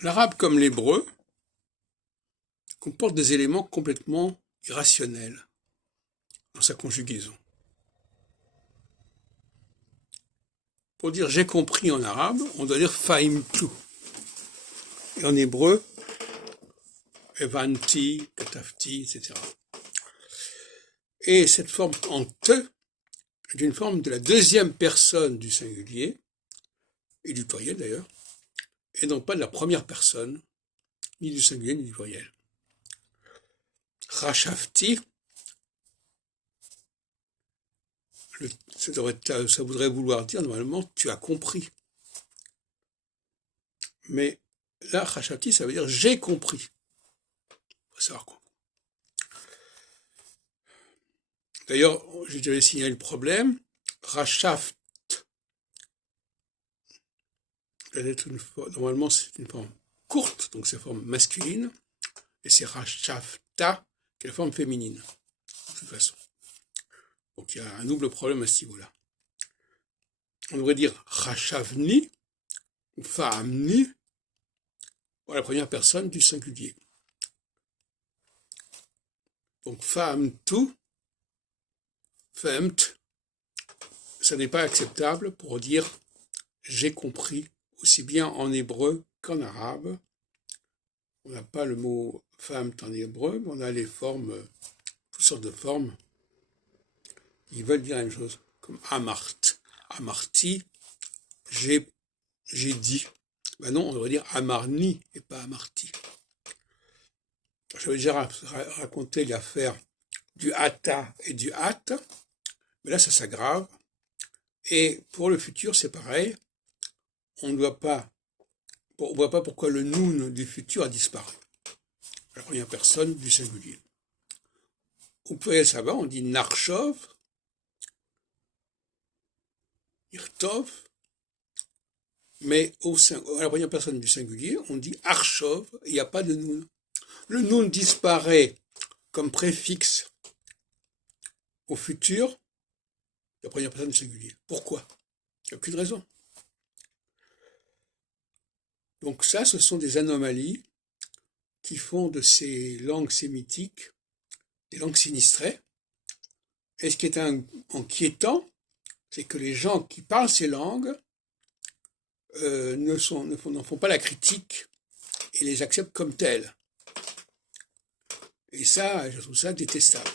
L'arabe comme l'hébreu comporte des éléments complètement irrationnels dans sa conjugaison. Pour dire j'ai compris en arabe, on doit dire fahimtu. Et en hébreu, evanti, katafti, etc. Et cette forme en te est une forme de la deuxième personne du singulier, et du pluriel d'ailleurs, et non pas de la première personne, ni du singulier ni du pluriel. Rachafti, ça voudrait vouloir dire normalement tu as compris. Mais là, Rachafti, ça veut dire j'ai compris. Il faut savoir quoi. D'ailleurs, j'ai déjà signalé le problème. Rachaft, normalement c'est une forme courte, donc c'est forme masculine, et c'est Rachafta, qui est la forme féminine, de toute façon. Donc il y a un double problème à ce niveau-là. On devrait dire Rachavni, ou Fahamni, pour la première personne du singulier. Donc Fahamtu, Fahamt, ça n'est pas acceptable pour dire j'ai compris, aussi bien en hébreu qu'en arabe. On n'a pas le mot fahamt en hébreu, mais on a les formes, toutes sortes de formes qui veulent dire la même chose, comme amart, amarti, j'ai dit. Ben non, on devrait dire amarni et pas amarti. J'avais déjà raconté l'affaire du hata et du hat, mais là ça s'aggrave. Et pour le futur, c'est pareil. On ne voit pas pourquoi le noun du futur a disparu. La première personne du singulier. Au pluriel, ça va, on dit narchov, irtov, mais à la première personne du singulier, on dit archov, il n'y a pas de noun. Le noun disparaît comme préfixe au futur, la première personne du singulier. Pourquoi? Il n'y a aucune raison. Donc ça, ce sont des anomalies qui font de ces langues sémitiques des langues sinistrées. Et ce qui est inquiétant, c'est que les gens qui parlent ces langues n'en font pas la critique et les acceptent comme telles. Et ça, je trouve ça détestable.